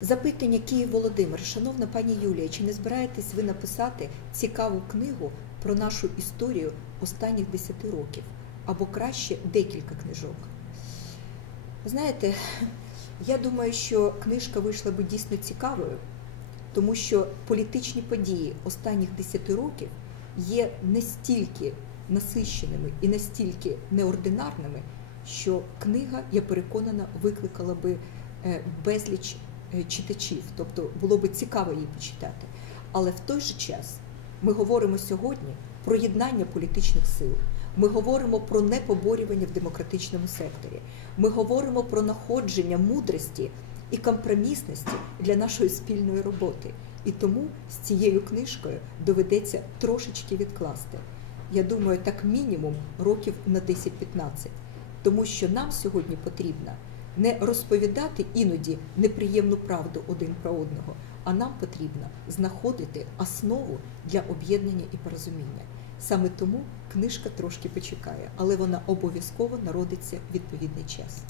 Запитання Київ Володимир, шановна пані Юлія, чи не збираєтесь ви написати цікаву книгу про нашу історію останніх 10 років, або краще декілька книжок? Знаєте, я думаю, що книжка вийшла би дійсно цікавою, тому що політичні події останніх 10 років є настільки насищеними і настільки неординарними, що книга, я переконана, викликала би е, безліч читачів, тобто було би цікаво її почитати. Але в той же час ми говоримо сьогодні про єднання політичних сил. Ми говоримо про непоборювання в демократичному секторі. Ми говоримо про находження мудрості і компромісності для нашої спільної роботи. І тому з цією книжкою доведеться трошечки відкласти. Я думаю, так мінімум років на 10-15. Тому що нам сьогодні потрібно не розповідати іноді неприємну правду один про одного, а нам потрібно знаходити основу для об'єднання і порозуміння. Саме тому книжка трошки почекає, але вона обов'язково народиться в відповідний час.